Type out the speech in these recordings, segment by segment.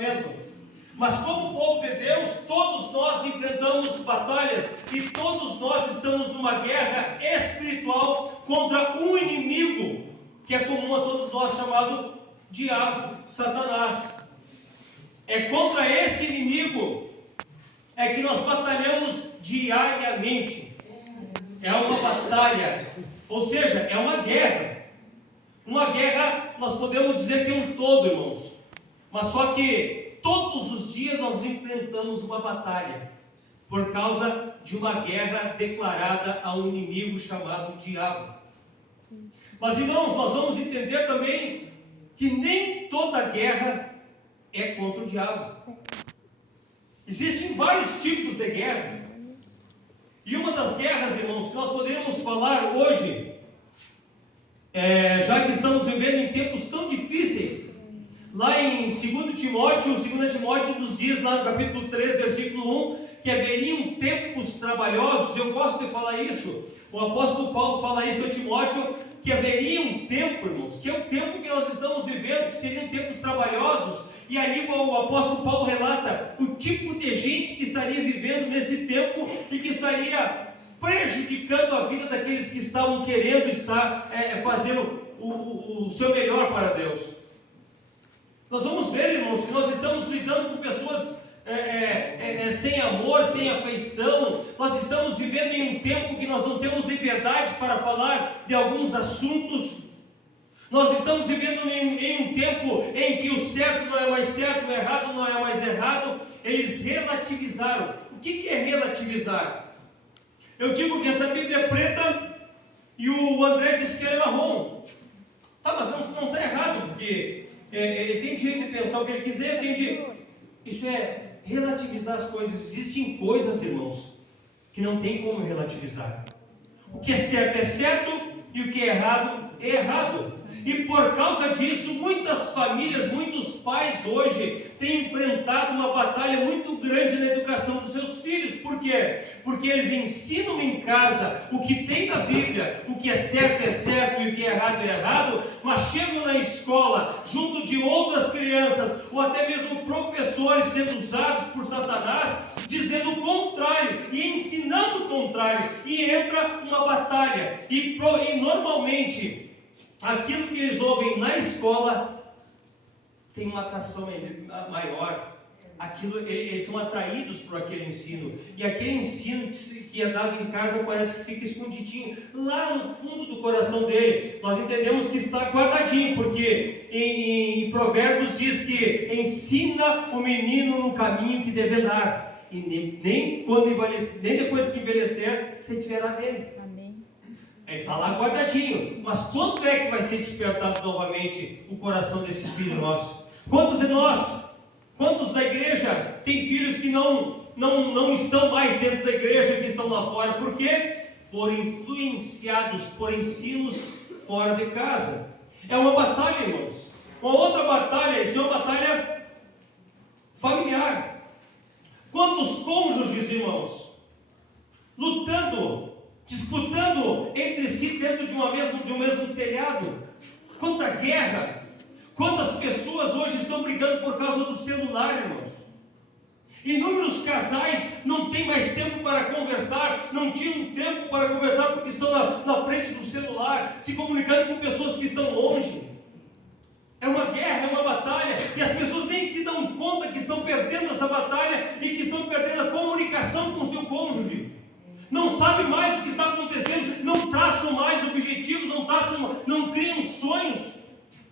Testamento. Mas como povo de Deus, todos nós enfrentamos batalhas e todos nós estamos numa guerra espiritual contra um inimigo que é comum a todos nós, chamado diabo, Satanás. É contra esse inimigo é que nós batalhamos diariamente. É uma batalha, ou seja, é uma guerra. Uma guerra, nós podemos dizer que é um todo, irmãos. Mas só que todos os dias nós enfrentamos uma batalha por causa de uma guerra declarada a um inimigo chamado diabo. Mas, irmãos, nós vamos entender também que nem toda guerra é contra o diabo. Existem vários tipos de guerras. E uma das guerras, irmãos, que nós podemos falar hoje, já que estamos vivendo em tempos tão difíceis, lá em 2 Timóteo nos diz, lá no capítulo 3, versículo 1, que haveriam tempos trabalhosos. Eu gosto de falar isso. O apóstolo Paulo fala isso a Timóteo, que haveria um tempo, irmãos, que é o tempo que nós estamos vivendo, que seriam tempos trabalhosos. E ali o apóstolo Paulo relata o tipo de gente que estaria vivendo nesse tempo e que estaria prejudicando a vida daqueles que estavam querendo estar fazendo o seu melhor para Deus. Nós vamos ver, irmãos, que nós estamos lidando com pessoas sem amor, sem afeição. Nós estamos vivendo em um tempo que nós não temos liberdade para falar de alguns assuntos. Nós estamos vivendo em um tempo em que o certo não é mais certo, o errado não é mais errado. Eles relativizaram. O que é relativizar? Eu digo que essa Bíblia é preta e o André disse que ela é marrom. Tá, mas não está errado, porque ele tem direito de pensar o que ele quiser, Isso é relativizar as coisas. Existem coisas, irmãos, que não tem como relativizar. O que é certo e o que é errado é errado. E por causa disso, muitas famílias, muitos pais hoje têm enfrentado uma batalha muito grande na educação dos seus filhos. Por quê? Porque eles ensinam em casa o que tem na Bíblia, o que é certo e o que é errado, mas chegam na escola, junto de outras crianças, ou até mesmo professores sendo usados por Satanás, dizendo o contrário e ensinando o contrário, e entra uma batalha. E normalmente aquilo que eles ouvem na escola tem uma atração maior. Eles são atraídos por aquele ensino. E aquele ensino que é dado em casa parece que fica escondidinho lá no fundo do coração dele. Nós entendemos que está guardadinho, porque em Provérbios diz que ensina o menino no caminho que deve andar, e nem depois que envelhecer se desviará dele. Ele está lá guardadinho. Mas quando é que vai ser despertado novamente o coração desse filho nosso? Quantos de nós, quantos da igreja tem filhos que não estão mais dentro da igreja, que estão lá fora? Por quê? Foram influenciados por ensinos fora de casa. É uma batalha, irmãos. Uma outra batalha, isso é uma batalha familiar. Quantos cônjuges, irmãos, lutando, disputando entre si dentro de um mesmo telhado? Quanta guerra! Quantas pessoas hoje estão brigando por causa do celular, irmãos? Inúmeros casais não têm mais tempo para conversar, não tinham tempo para conversar porque estão na frente do celular, se comunicando com pessoas que estão longe. É uma guerra, é uma batalha, e as pessoas nem se dão conta que estão perdendo essa batalha e que estão perdendo a comunicação com o seu cônjuge. Não sabem mais o que está acontecendo, não traçam mais objetivos, não criam sonhos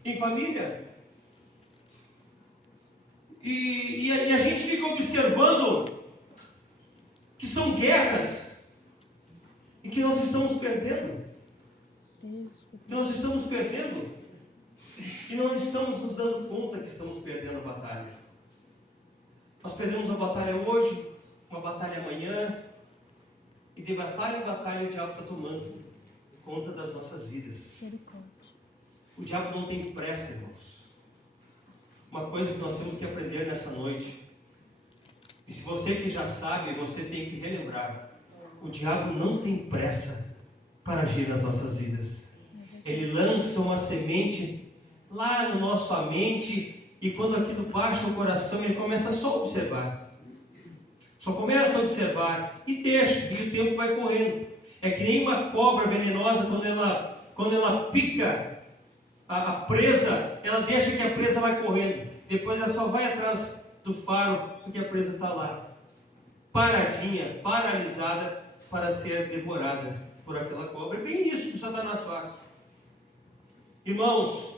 em família. E a gente fica observando que são guerras e que nós estamos perdendo. Nós estamos perdendo e não estamos nos dando conta que estamos perdendo a batalha. Nós perdemos a batalha hoje, uma batalha amanhã, e de batalha em batalha o diabo está tomando conta das nossas vidas. O diabo não tem pressa, irmãos. Uma coisa que nós temos que aprender nessa noite, e se você que já sabe, você tem que relembrar: o diabo não tem pressa para agir nas nossas vidas. Ele lança uma semente lá na nossa mente e quando aquilo baixa o coração, ele começa só a observar. Só começa a observar e deixa, e o tempo vai correndo. É que nem uma cobra venenosa, quando ela pica a presa, ela deixa que a presa vai correndo. Depois ela só vai atrás do faro, porque a presa está lá, paradinha, paralisada, para ser devorada por aquela cobra. É bem isso que Satanás faz. Irmãos,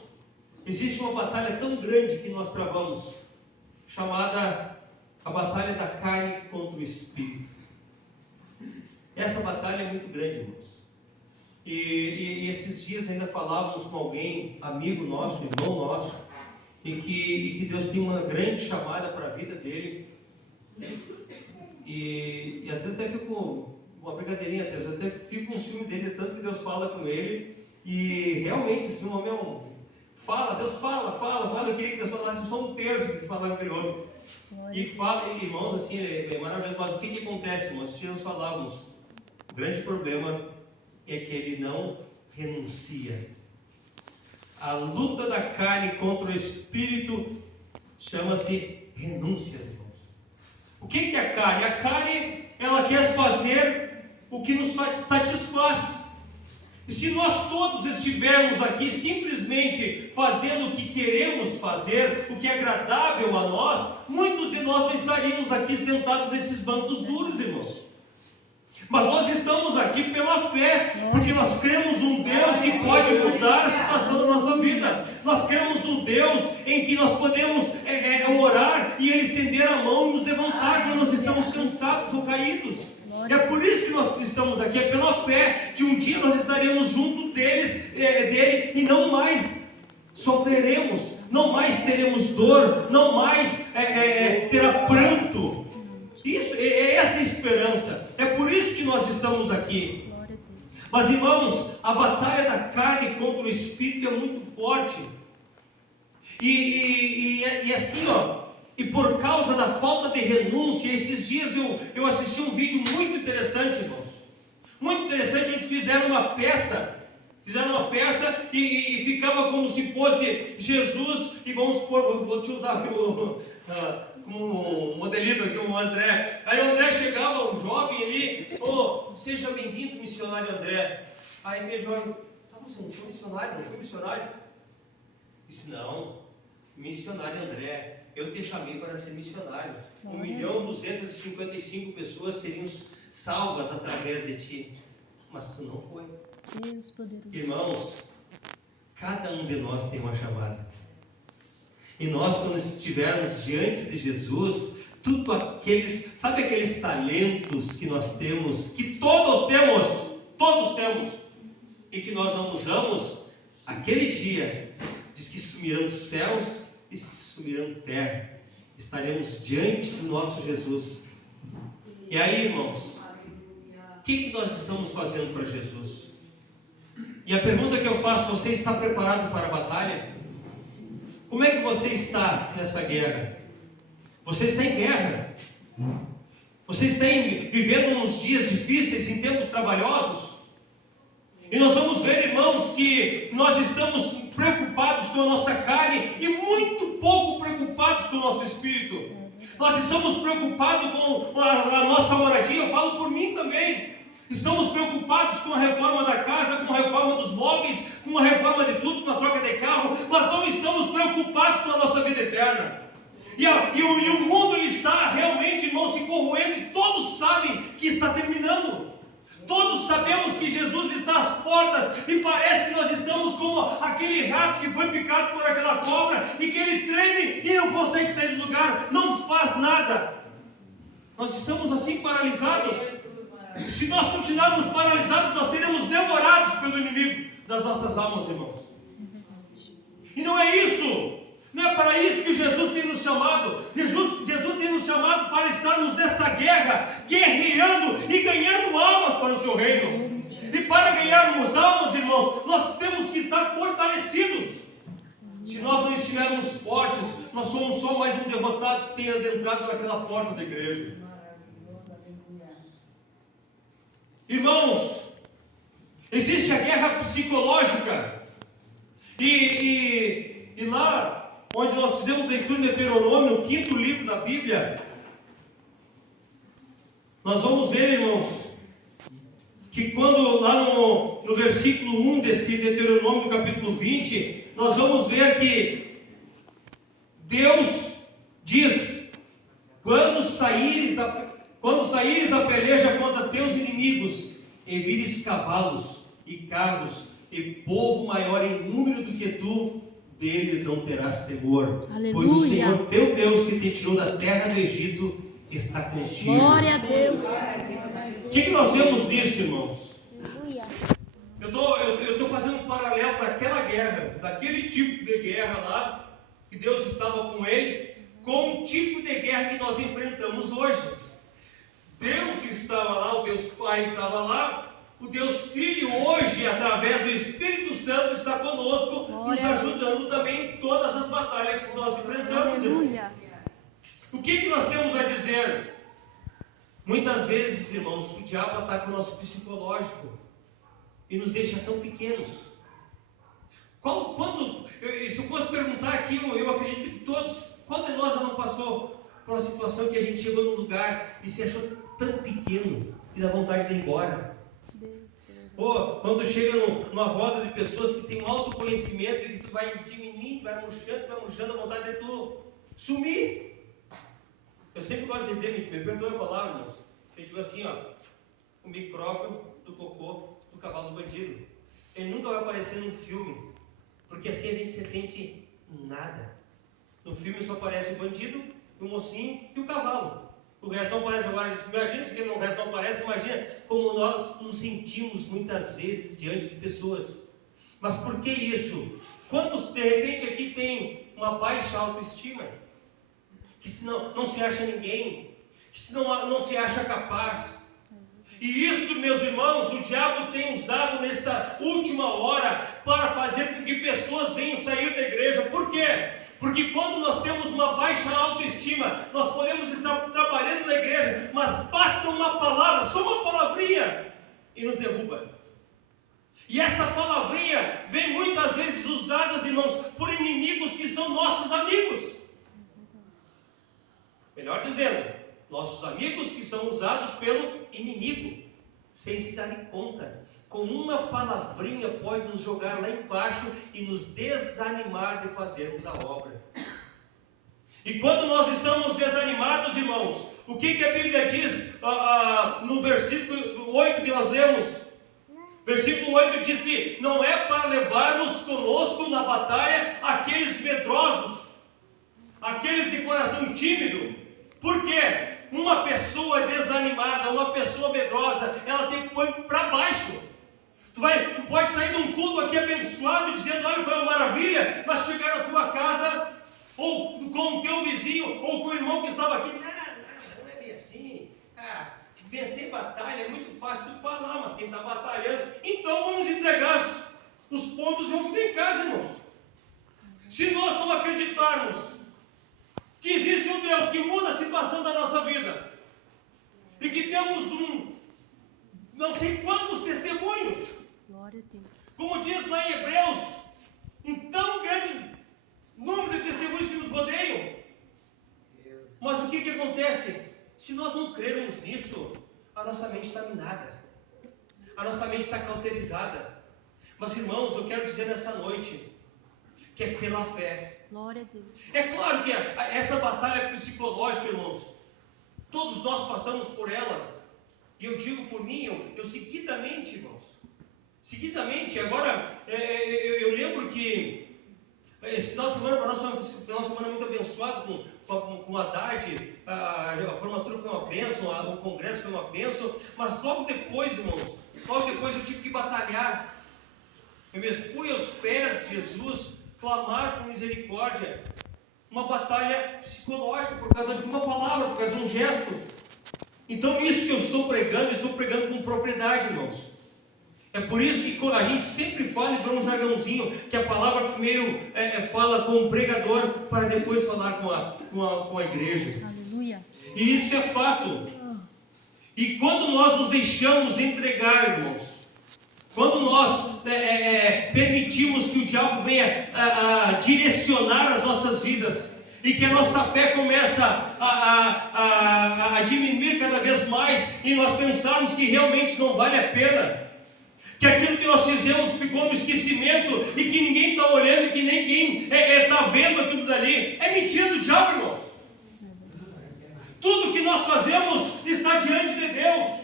existe uma batalha tão grande que nós travamos, chamada a batalha da carne contra o espírito. Essa batalha é muito grande, irmãos. E esses dias ainda falávamos com alguém, amigo nosso, irmão nosso, e que Deus tem uma grande chamada para a vida dele. E às vezes até fico, uma brincadeirinha, às vezes até fico com um ciúme dele, tanto que Deus fala com ele. E realmente, assim, o homem fala, Deus fala. Eu queria que Deus falasse só um terço do que falava aquele homem. E fala, irmãos, assim, é maravilhoso. Mas o que acontece, irmãos? Se nós falávamos, o grande problema é que ele não renuncia. A luta da carne contra o espírito chama-se renúncias, irmãos. O que é a carne? A carne, ela quer fazer o que nos satisfaz. E se nós todos estivermos aqui simplesmente fazendo o que queremos fazer, o que é agradável a nós, muitos de nós não estaríamos aqui sentados nesses bancos duros, irmãos. Mas nós estamos aqui pela fé, porque nós cremos um Deus que pode mudar a situação da nossa vida. Nós cremos um Deus em que nós podemos orar e Ele estender a mão e nos levantar quando nós estamos cansados ou caídos. É por isso que nós estamos aqui, é pela fé, que um dia nós estaremos junto dele e não mais sofreremos, não mais teremos dor, não mais terá pranto. Isso é essa a esperança. É por isso que nós estamos aqui. Mas irmãos, a batalha da carne contra o espírito é muito forte. E assim, e por causa da falta de renúncia, esses dias eu assisti um vídeo muito interessante, irmãos. Muito interessante, onde fizeram uma peça e ficava como se fosse Jesus, e vamos supor, vou te usar como um modelito aqui, o André. Aí o André chegava, um jovem ali, seja bem-vindo, missionário André. Aí aquele jovem, você não foi missionário, não foi missionário? Disse, não, missionário André, eu te chamei para ser missionário. 1.255.000 pessoas seriam salvas através de ti, mas tu não foi. Deus poderoso. Irmãos, cada um de nós tem uma chamada. E nós, quando estivermos diante de Jesus, tudo aqueles, sabe aqueles talentos que nós temos, que todos temos, e que nós não usamos, aquele dia, diz que sumirão os céus e sumirão terra. Estaremos diante do nosso Jesus. E aí, irmãos, o que nós estamos fazendo para Jesus? E a pergunta que eu faço, você está preparado para a batalha? Como é que você está nessa guerra? Você está em guerra? Você está vivendo uns dias difíceis, em tempos trabalhosos? E nós vamos ver, irmãos, que nós estamos preocupados com a nossa carne e muito pouco preocupados com o nosso espírito. Nós estamos preocupados com a nossa moradia, eu falo por mim também. Estamos preocupados com a reforma da casa, com a reforma dos móveis, com a reforma de tudo, com a troca de carro, mas não estamos preocupados com a nossa vida eterna. E o mundo ele está realmente, irmão, se corroendo, e todos sabem que está terminando. Todos sabemos que Jesus está às portas, e parece que nós estamos como aquele rato que foi picado por aquela cobra, e que ele treme e não consegue sair do lugar, não desfaz nada. Nós estamos assim paralisados. Se nós continuarmos paralisados, nós seremos devorados pelo inimigo das nossas almas, irmãos. E não é isso. Não é para isso que Jesus tem nos chamado. Jesus tem nos chamado para estarmos nessa guerra, guerreando e ganhando almas para o seu reino. E para ganharmos almas, irmãos, nós temos que estar fortalecidos. Se nós não estivermos fortes, nós somos só mais um derrotado que tem adentrado naquela porta da igreja. Irmãos, existe a guerra psicológica. E lá onde nós fizemos leitura em Deuteronômio, no 5º livro da Bíblia, nós vamos ver, irmãos, que quando lá no versículo 1 desse Deuteronômio, no capítulo 20, nós vamos ver que Deus diz: quando saíres a peleja contra teus inimigos, e vires cavalos e carros e povo maior em número do que tu, deles não terás temor. Aleluia. Pois o Senhor teu Deus, que te tirou da terra do Egito, está contigo. Glória a Deus. O que nós vemos nisso, irmãos? Aleluia. Eu estou fazendo um paralelo daquela guerra, daquele tipo de guerra lá, que Deus estava com eles, com o tipo de guerra que nós enfrentamos hoje. Deus estava lá, o Deus Pai estava lá, o Deus Filho hoje, através do Espírito Santo, está conosco, nos ajudando também em todas as batalhas que nós enfrentamos, irmãos. Aleluia. O que nós temos a dizer? Muitas vezes, irmãos, o diabo ataca o nosso psicológico e nos deixa tão pequenos. Se eu fosse perguntar aqui, eu acredito que todos, qual de nós já não passou por uma situação que a gente chegou num lugar e se achou tão pequeno e dá vontade de ir embora? Ou quando chega numa roda de pessoas que têm um autoconhecimento e que tu vai diminuindo, vai murchando, a vontade de tu sumir. Eu sempre gosto de dizer, me perdoe a palavra, irmãos. Eu digo assim, ó, o micróbio do cocô do cavalo do bandido. Ele nunca vai aparecer num filme, porque assim a gente se sente nada. No filme só aparece o bandido, o mocinho e o cavalo. O resto não aparece. Agora, imagina se o resto não aparece, imagina como nós nos sentimos muitas vezes diante de pessoas. Mas por que isso? Quantos de repente aqui tem uma baixa autoestima? Que se não se acha ninguém, que se não se acha capaz. E isso, meus irmãos, o diabo tem usado nessa última hora para fazer com que pessoas venham sair da igreja. Por quê? Porque quando nós temos uma baixa autoestima, nós podemos estar trabalhando na igreja, mas basta uma palavra, só uma palavrinha, e nos derruba. E essa palavrinha vem muitas vezes usada, irmãos, por inimigos que são nossos amigos. Melhor dizendo, nossos amigos que são usados pelo inimigo, sem se darem conta. Com uma palavrinha pode nos jogar lá embaixo e nos desanimar de fazermos a obra. E quando nós estamos desanimados, irmãos, o que a Bíblia diz no versículo 8 que nós lemos? Versículo 8 diz que não é para levarmos conosco na batalha aqueles medrosos, aqueles de coração tímido. Por quê? Uma pessoa desanimada, uma pessoa medrosa, ela tem que pôr para baixo. Tu pode sair de um culto aqui abençoado, dizendo, olha, foi uma maravilha, mas chegar na tua casa, ou com o teu vizinho, ou com o irmão que estava aqui, não é bem assim. Vencer batalha é muito fácil tu falar, mas quem está batalhando, então vamos entregar os pontos de ouvido em casa, irmãos. Se nós não acreditarmos que existe um Deus que muda a situação da nossa vida, e que temos não sei quantos testemunhos, Glória a Deus. como diz lá em Hebreus, um tão grande número de testemunhos que nos rodeiam. Mas o que acontece? Se nós não crermos nisso, a nossa mente está minada, a nossa mente está cauterizada. Mas, irmãos, eu quero dizer nessa noite que é pela fé. Glória a Deus. É claro que essa batalha psicológica, irmãos, todos nós passamos por ela. E eu digo por mim, eu seguidamente, irmãos, agora, eu lembro que esse final de semana para nós foi um final de semana muito abençoado, com a Haddad, a formatura foi uma bênção, o congresso foi uma bênção, mas logo depois, irmãos, eu tive que batalhar. Eu mesmo fui aos pés de Jesus, clamar por misericórdia, uma batalha psicológica, por causa de uma palavra, por causa de um gesto. Então isso que eu estou pregando com propriedade, irmãos. É por isso que a gente sempre fala, e um jargãozinho, que a palavra primeiro fala com o pregador, para depois falar com a igreja. Aleluia. E isso é fato. E quando nós nos deixamos entregar, irmãos, quando nós permitimos que o diabo venha a direcionar as nossas vidas, e que a nossa fé começa a diminuir cada vez mais, e nós pensarmos que realmente não vale a pena, que aquilo que nós fizemos ficou no esquecimento, e que ninguém está olhando, e que ninguém está vendo aquilo dali, é mentira do diabo, irmãos. Tudo que nós fazemos está diante de Deus.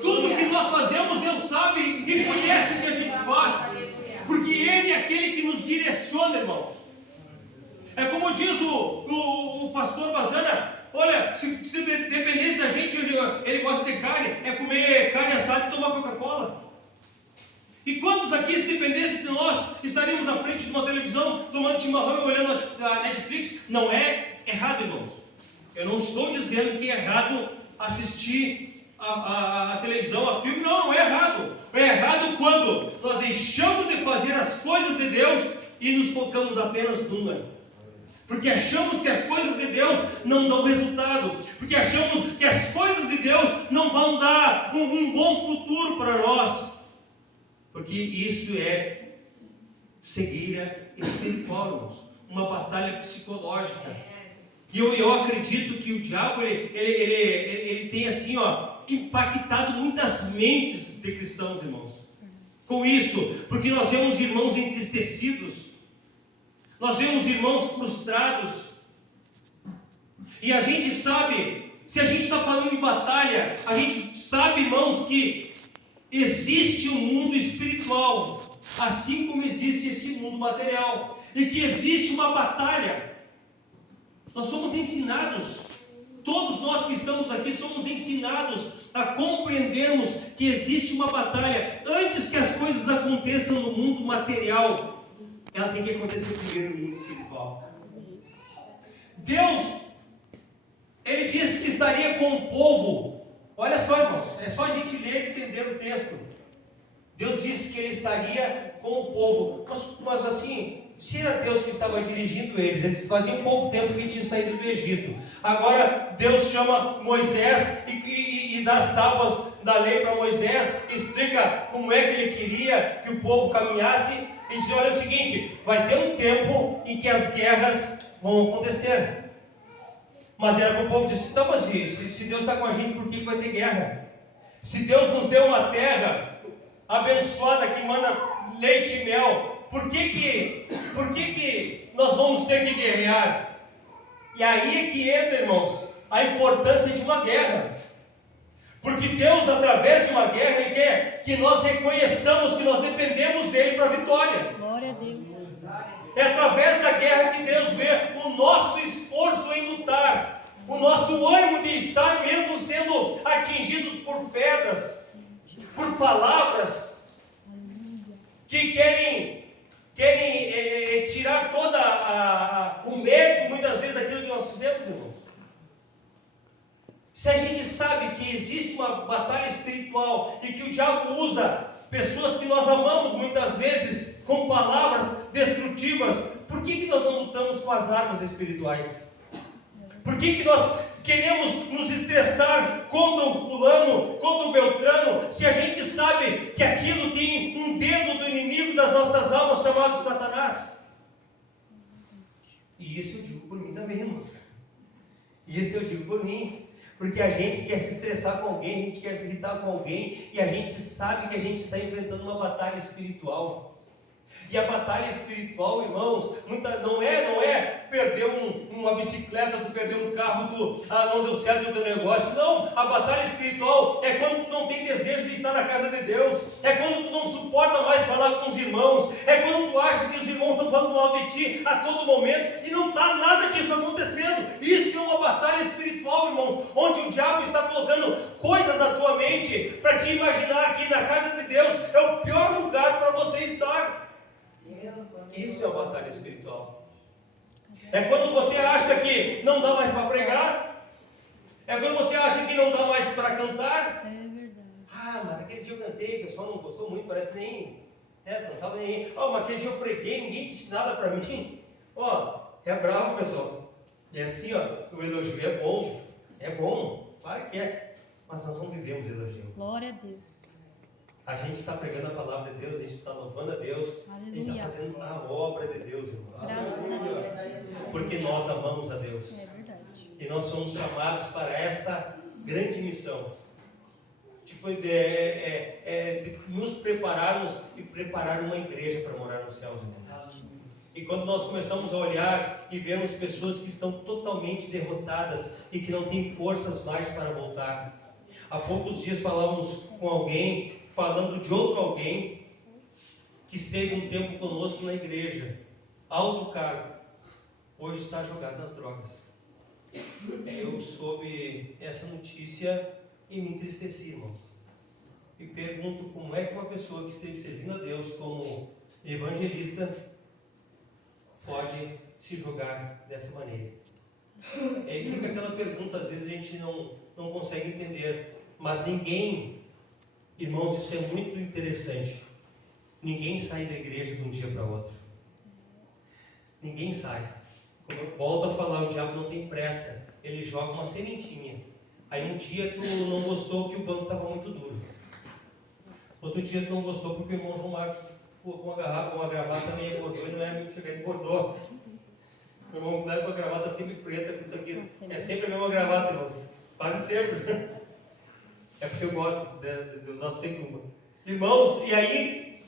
Tudo que nós fazemos, Deus sabe e conhece o que a gente faz, porque Ele é aquele que nos direciona, irmãos. É como diz o pastor Bazana: olha, se dependesse da gente, ele gosta de carne, é comer carne assada e tomar Coca-Cola. E quantos aqui, se dependesse de nós, estaríamos na frente de uma televisão, tomando chimarrão e olhando a Netflix? Não é errado, irmãos. Eu não estou dizendo que é errado assistir a televisão, a filme. Não é errado. É errado quando nós deixamos de fazer as coisas de Deus e nos focamos apenas numa. Porque achamos que as coisas de Deus não dão resultado. Porque achamos que as coisas de Deus não vão dar um bom futuro para nós. Porque isso é cegueira espiritual, irmãos. Uma batalha psicológica. E eu acredito que o diabo, ele tem assim, impactado muitas mentes de cristãos, irmãos. Com isso, porque nós vemos irmãos entristecidos, nós vemos irmãos frustrados, e a gente sabe, se a gente está falando em batalha, a gente sabe, irmãos, que existe um mundo espiritual, assim como existe esse mundo material, e que existe uma batalha. Nós somos ensinados, todos nós que estamos aqui somos ensinados a compreendermos que existe uma batalha. Antes que as coisas aconteçam no mundo material, ela tem que acontecer primeiro no mundo espiritual. Deus, Ele disse que estaria com o povo. Olha só, irmãos, é só a gente ler e entender o texto. Deus disse que Ele estaria com o povo. Mas assim, se era Deus que estava dirigindo eles faziam pouco tempo que tinham saído do Egito. Agora Deus chama Moisés e dá as tábuas da lei para Moisés, explica como é que Ele queria que o povo caminhasse, e diz: olha, é o seguinte, vai ter um tempo em que as guerras vão acontecer. Mas era para o povo dizer: então, mas se Deus está com a gente, por que vai ter guerra? Se Deus nos deu uma terra abençoada que manda leite e mel, por que nós vamos ter que guerrear? E aí é que entra, irmãos, a importância de uma guerra. Porque Deus, através de uma guerra, Ele quer que nós reconheçamos que nós dependemos dEle para a vitória. Glória a Deus. É através da guerra que Deus vê o nosso esforço em lutar, o nosso ânimo de estar mesmo sendo atingidos por pedras, por palavras que querem tirar todo o mérito, muitas vezes, daquilo que nós fizemos, irmãos. Se a gente sabe que existe uma batalha espiritual e que o diabo usa pessoas que nós amamos muitas vezes com palavras destrutivas, por que nós não lutamos com as armas espirituais? Por que nós queremos nos estressar contra o fulano, contra o beltrano, se a gente sabe que aquilo tem um dedo do inimigo das nossas almas chamado Satanás? E isso eu digo por mim também, irmãos. Isso eu digo por mim. Porque a gente quer se estressar com alguém, a gente quer se irritar com alguém, e a gente sabe que a gente está enfrentando uma batalha espiritual. E a batalha espiritual, irmãos, não é perder uma bicicleta, tu perder um carro, não deu certo o teu negócio. Não, a batalha espiritual é quando tu não tem desejo de estar na casa de Deus, é quando tu não suporta mais falar com os irmãos, é quando tu acha que os irmãos estão falando mal de ti a todo momento, e não está nada disso acontecendo. Isso é uma batalha espiritual, irmãos, onde o diabo está colocando coisas na tua mente, para te imaginar que na casa de Deus é o pior lugar para você estar. Isso é uma batalha espiritual. É quando você acha que não dá mais para pregar, é quando você acha que não dá mais para cantar. É verdade. Mas aquele dia eu cantei, o pessoal não gostou muito, parece que nem não estava nem. Mas aquele dia eu preguei, ninguém disse nada para mim. É bravo, pessoal. E assim, o elogio é bom, claro que é, mas nós não vivemos elogio. Glória a Deus. A gente está pregando a palavra de Deus, a gente está louvando a Deus, a gente está Aleluia. fazendo a obra de Deus, irmãos. Graças a Deus. Porque nós amamos a Deus. É verdade. E nós somos chamados para esta grande missão. Que foi de nos prepararmos e preparar uma igreja para morar nos céus, irmãos. E quando nós começamos a olhar e vemos pessoas que estão totalmente derrotadas e que não têm forças mais para voltar. Há poucos dias falamos com alguém, falando de outro alguém, que esteve um tempo conosco na igreja, alto cargo, hoje está jogado nas drogas. Eu soube essa notícia e me entristeci, irmãos. E pergunto como é que uma pessoa que esteve servindo a Deus como evangelista pode se jogar dessa maneira. E aí fica aquela pergunta, às vezes a gente não consegue entender. Mas ninguém, irmãos, isso é muito interessante. Ninguém sai da igreja de um dia para outro. Ninguém sai. Como eu volto a falar, o diabo não tem pressa. Ele joga uma sementinha. Aí um dia tu não gostou que o banco estava muito duro. Outro dia tu não gostou porque o irmão João Marcos com uma gravata meio engordou e não é muito chegar, engordou. O irmão Cléber com a gravata sempre preta, com isso aqui. É sempre a mesma gravata, irmãos. Quase sempre. É porque eu gosto de usar sempre uma. Irmãos, e aí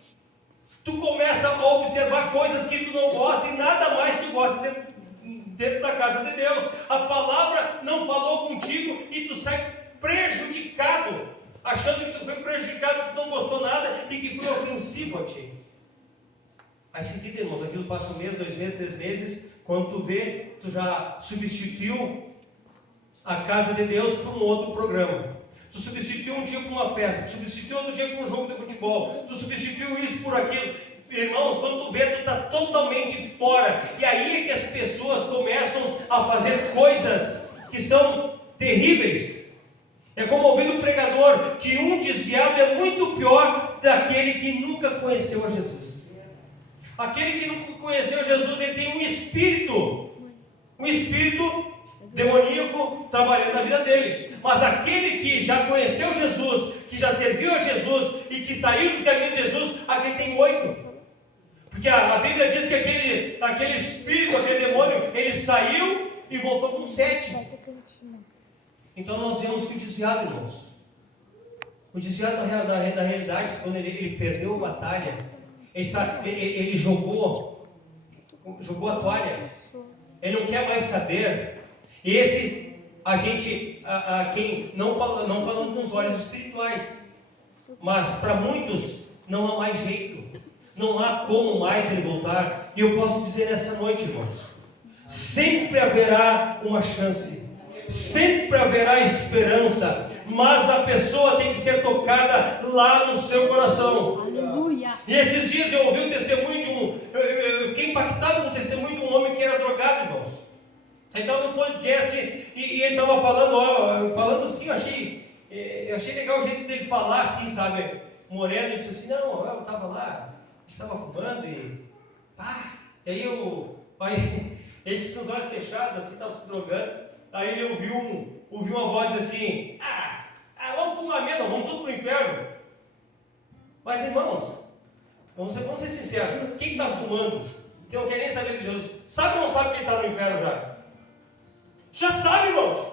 tu começa a observar coisas que tu não gosta e nada mais tu gosta dentro da casa de Deus. A palavra não falou contigo e tu sai prejudicado, achando que tu foi prejudicado, que tu não gostou nada e que foi ofensivo a ti. Aí em seguida, irmãos, aquilo passa 1 mês, 2 meses, 3 meses, quando tu vê, tu já substituiu a casa de Deus por um outro programa. Tu substituiu um dia por uma festa, tu substituiu outro dia por um jogo de futebol, tu substituiu isso por aquilo. Irmãos, quando tu vê, tu está totalmente fora. E aí é que as pessoas começam a fazer coisas que são terríveis. É como ouvir um pregador que um desviado é muito pior daquele que nunca conheceu a Jesus. Aquele que nunca conheceu Jesus, ele tem um espírito demoníaco trabalhando na vida dele. Mas aquele que já conheceu Jesus, que já serviu a Jesus e que saiu dos caminhos de Jesus, aquele tem 8. Porque a Bíblia diz que aquele espírito, aquele demônio, ele saiu e voltou com 7. Então nós vemos que o desviado, irmãos, o desviado da realidade, quando ele perdeu a batalha, ele jogou a toalha, ele não quer mais saber. E esse, quem não falando com os olhos espirituais, mas para muitos não há mais jeito, não há como mais ele voltar. E eu posso dizer nessa noite, irmãos, sempre haverá uma chance, sempre haverá esperança, mas a pessoa tem que ser tocada lá no seu coração. Aleluia. E esses dias eu ouvi o testemunho de eu fiquei impactado com o testemunho de um homem que era drogado, irmãos. Então no podcast, e ele estava falando assim, eu achei legal o jeito dele falar assim, sabe? Moreno, ele disse assim, não, eu estava lá, estava fumando e pá. E aí ele disse com os olhos fechados, assim, estava se drogando. Aí ele ouviu uma voz assim, vamos fumar mesmo, vamos tudo para o inferno. Mas irmãos, vamos ser sinceros, quem está fumando, que não quer nem saber de Jesus, sabe ou não sabe que ele está no inferno já? Já sabe, irmãos.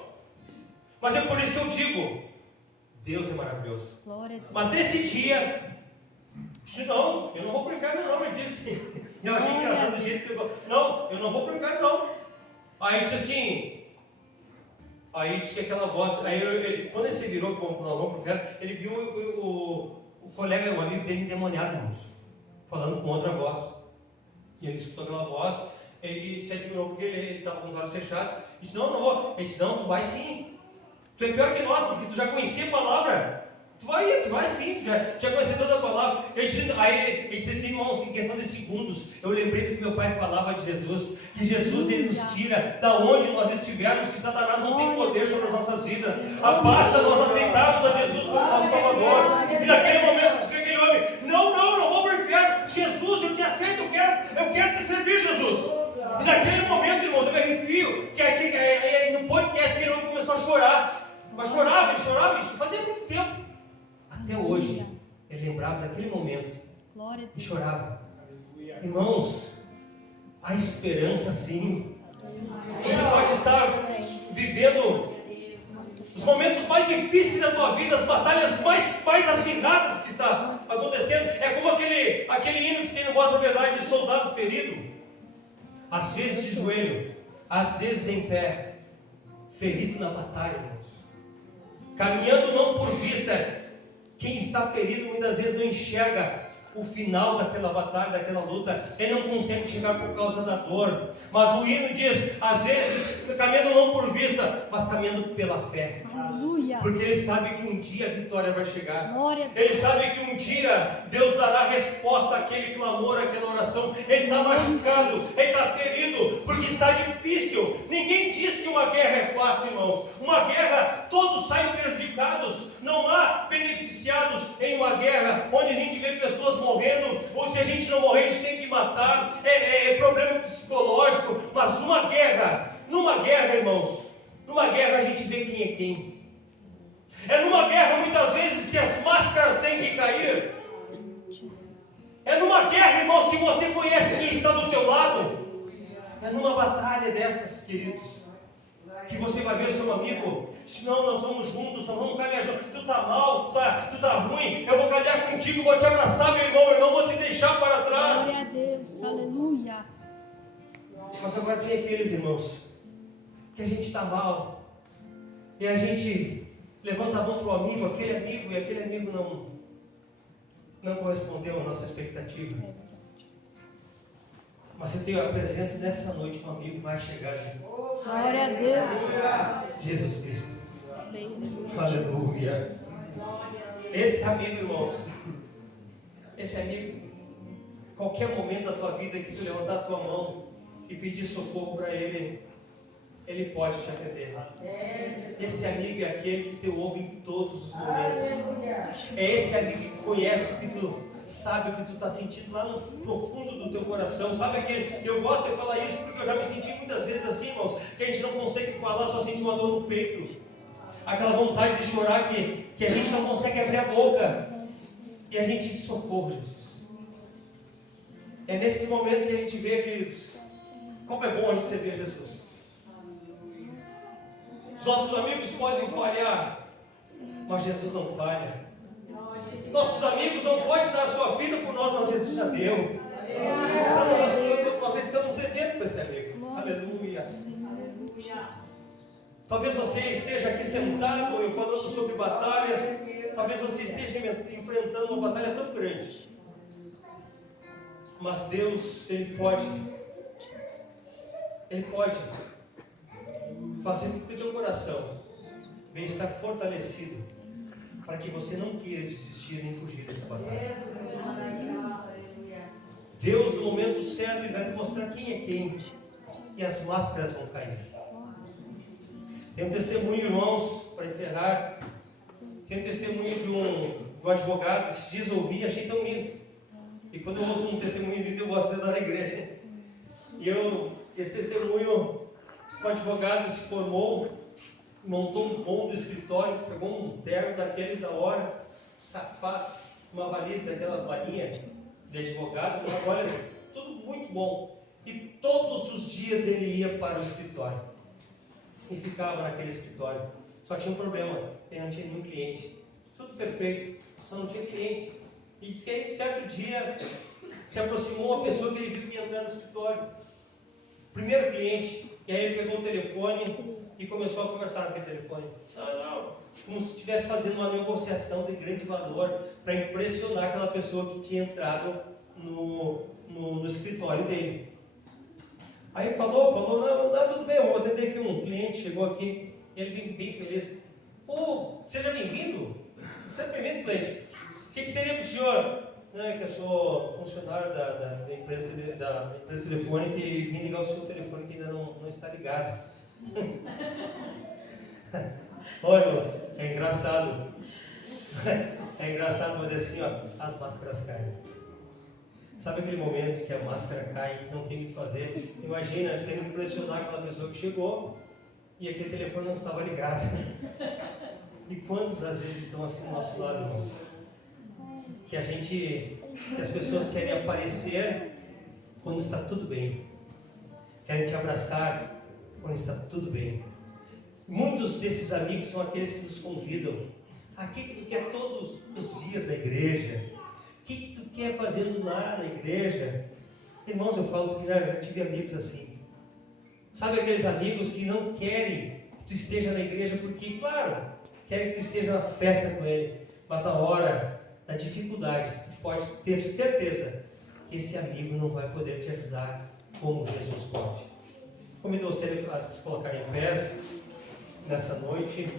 Mas é por isso que eu digo, Deus é maravilhoso. Glória a Deus. Mas nesse dia, disse, não, eu não vou para o inferno não, ele disse. Eu achei engraçado do jeito que ele falou, não, eu não vou para o inferno não. Aí disse assim, aí disse que aquela voz, aí quando ele se virou que nós vamos para o inferno, ele viu o colega, o amigo dele endemoniado, irmãos, falando com outra voz. E ele escutou aquela voz, ele se admirou porque ele estava com os olhos fechados. Ele disse, não vou. Ele disse, não, tu vai sim. Tu é pior que nós, porque tu já conhecia a palavra. Tu vai sim, tu já conhecia toda a palavra. Aí ele disse assim, irmãos, em questão de segundos, eu lembrei do que meu pai falava de Jesus, que Jesus ele nos tira da onde nós estivermos, que Satanás não tem poder sobre as nossas vidas. Basta nós aceitarmos a Jesus como nosso Salvador. E naquele momento, disse aquele homem, não vou para o inferno. Jesus, eu te aceito, eu quero te servir, Jesus. E naquele momento, irmãos, eu me arrepio, que no podcast aquele homem começou a chorar. Mas ele chorava, isso fazia muito tempo. Até hoje, ele lembrava daquele momento Glória a e Deus. chorava. Irmãos, há esperança sim. Você pode estar vivendo os momentos mais difíceis da tua vida, as batalhas mais acirradas que está acontecendo. É como aquele hino que tem no Voz da Verdade de soldado ferido. Às vezes de joelho, às vezes em pé, ferido na batalha, irmãos. Caminhando não por vista. Quem está ferido muitas vezes não enxerga o final daquela batalha, daquela luta. Ele não consegue chegar por causa da dor. Mas o hino diz, às vezes, caminhando não por vista, mas caminhando pela fé. Aleluia. Porque ele sabe que um dia a vitória vai chegar. Glória a Deus. Ele sabe que um dia Deus dará resposta àquele clamor, àquela oração. Ele está machucado, ele está ferido, porque está difícil. Ninguém diz que uma guerra é fácil, irmãos. Uma guerra, todos saem prejudicados. Não há beneficiados em uma guerra onde a gente vê pessoas morrendo, ou se a gente não morrer, a gente tem que matar. É problema psicológico. Mas numa guerra, irmãos, numa guerra a gente vê quem é quem. É numa guerra muitas vezes que as máscaras têm que cair. É numa guerra, irmãos, que você conhece quem está do teu lado. É numa batalha dessas, queridos, que você vai ver o seu amigo. Senão nós vamos juntos, nós vamos caminhar juntos. Tu está mal, tu está ruim. Eu vou caminhar contigo, vou te abraçar, meu irmão. Eu não vou te deixar para trás. Glória a Deus. Aleluia. Mas agora tem aqueles, irmãos, que a gente está mal. E a gente levanta a mão para o amigo, e aquele amigo não correspondeu à nossa expectativa. Mas eu te apresento nessa noite um amigo mais chegado. Glória a Deus. Jesus Cristo. Aleluia. Esse amigo, irmãos, esse amigo, qualquer momento da tua vida que tu levantar a tua mão e pedir socorro para ele, ele pode te atender. Esse amigo é aquele que te ouve em todos os momentos. É esse amigo que conhece o que tu sabe, o que tu está sentindo lá no fundo do teu coração. Sabe aquele? Eu gosto de falar isso porque eu já me senti muitas vezes assim, irmãos, que a gente não consegue falar, só sente uma dor no peito. Aquela vontade de chorar que a gente não consegue abrir a boca. E a gente diz socorro, Jesus. É nesses momentos que a gente vê que como é bom a gente servir a Jesus. Os nossos amigos podem falhar, mas Jesus não falha. Nossos amigos não podem dar a sua vida por nós, mas Jesus já deu. Então nós estamos devendo para esse amigo. Aleluia. Talvez você esteja aqui sentado, eu falando sobre batalhas. Talvez você esteja enfrentando uma batalha tão grande. Mas Deus, Ele pode fazer com que o teu coração venha estar fortalecido, para que você não queira desistir nem fugir dessa batalha. Deus, no momento certo, Ele vai te mostrar quem é quem, e as máscaras vão cair. Tem um testemunho, irmãos, para encerrar. Tem um testemunho de um advogado. Esses dias eu ouvi e achei tão lindo. E quando eu ouço um testemunho lindo, eu gosto de dar na igreja. E esse testemunho, esse advogado se formou, montou um bom do escritório, pegou um terno daqueles da hora, um sapato, uma valisa daquelas varinhas de advogado, mas olha, tudo muito bom. E todos os dias ele ia para o escritório e ficava naquele escritório. Só tinha um problema, ele não tinha nenhum cliente. Tudo perfeito, só não tinha cliente. E disse que aí, certo dia, se aproximou uma pessoa que ele viu que ia entrar no escritório. Primeiro cliente, e aí ele pegou o telefone e começou a conversar naquele telefone. Não, como se estivesse fazendo uma negociação de grande valor para impressionar aquela pessoa que tinha entrado no escritório dele. Aí falou, não, tudo bem, eu vou atender aqui um cliente, chegou aqui, ele bem feliz. Seja bem-vindo. Seja bem-vindo, cliente. O que seria para o senhor? Não, é que eu sou funcionário da empresa telefônica e vim ligar o seu telefone que ainda não está ligado. Olha, irmãos, é engraçado. É engraçado, mas assim, ó, as máscaras caem. Sabe aquele momento que a máscara cai e não tem o que fazer? Imagina, tendo que pressionar aquela pessoa que chegou e aquele telefone não estava ligado. E quantos às vezes estão assim do nosso lado, irmãos? que as pessoas querem aparecer quando está tudo bem, querem te abraçar quando está tudo bem. Muitos desses amigos são aqueles que nos convidam. O que tu quer todos os dias na igreja? O que tu quer fazendo lá na igreja? Irmãos, eu falo porque já tive amigos assim. Sabe aqueles amigos que não querem que tu esteja na igreja porque, claro, querem que tu esteja na festa com ele, mas na hora da dificuldade, tu pode ter certeza que esse amigo não vai poder te ajudar como Jesus pode. Convido você a se colocar em pés nessa noite.